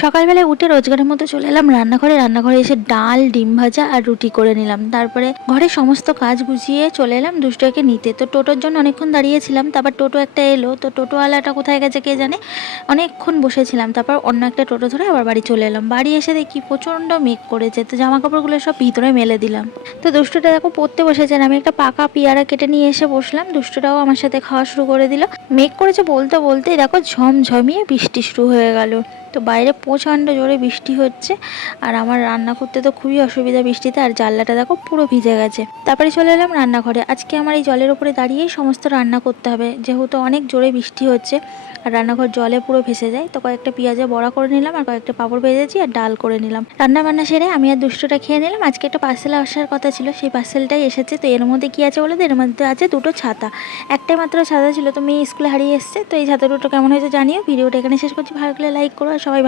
সকালবেলায় উঠে রোজগারের মতো চলে এলাম রান্নাঘরে এসে ডাল, ডিম ভাজা আর রুটি করে নিলাম। তারপরে ঘরে সমস্ত কাজ গুছিয়ে চলে এলাম দুষ্টুকে নিতে। তো টোটোর জন্য অনেকক্ষণ দাঁড়িয়েছিলাম, তারপর টোটো একটা এলো, তো টোটোওয়ালাটা কোথায় গেছে কে জানে। অনেকক্ষণ বসেছিলাম, তারপর অন্য একটা টোটো ধরে আবার বাড়ি চলে এলাম। বাড়ি এসে দেখি প্রচণ্ড মেঘ করেছে, তো জামা কাপড়গুলো সব ভিতরে মেলে দিলাম। তো দুষ্টুটা দেখো পড়তে বসেছে, আমি একটা পাকা পেয়ারা কেটে নিয়ে এসে বসলাম, দুষ্টুটাও আমার সাথে খাওয়া শুরু করে দিল। মেঘ করেছে বলতে বলতেই দেখো ঝমঝমিয়ে বৃষ্টি শুরু হয়ে গেল। তো বাইরে প্রচণ্ড জোরে বৃষ্টি হচ্ছে, আর আমার রান্না করতে তো খুবই অসুবিধা বৃষ্টিতে, আর জানলাটা দেখো পুরো ভিজে গেছে। তারপরে চলে এলাম রান্নাঘরে। আজকে আমার এই জলের উপরে দাঁড়িয়েই সমস্ত রান্না করতে হবে, যেহেতু অনেক জোরে বৃষ্টি হচ্ছে আর রান্নাঘর জলে পুরো ভেসে যায়। তো কয়েকটা পেঁয়াজের বড়া করে নিলাম, আর কয়েকটা পাঁপড় ভেজেছি, আর ডাল করে নিলাম। রান্না বান্না সেরে আমি আর দুষ্টুটা খেয়ে নিলাম। আজকে একটা পার্সেল আসার কথা ছিল, সেই পার্সেলটাই এসেছে। তো এর মধ্যে কি আছে বলে তো, এর মধ্যে আছে দুটো ছাতা। একটাই মাত্র ছাতা ছিল, তো মেয়ে স্কুলে হারিয়ে এসছে। তো এই ছাতা দুটো কেমন হয়েছে জানিও। ভিডিওটা এখানে শেষ করছি, ভালো লাগলে লাইক করো, আর সবাই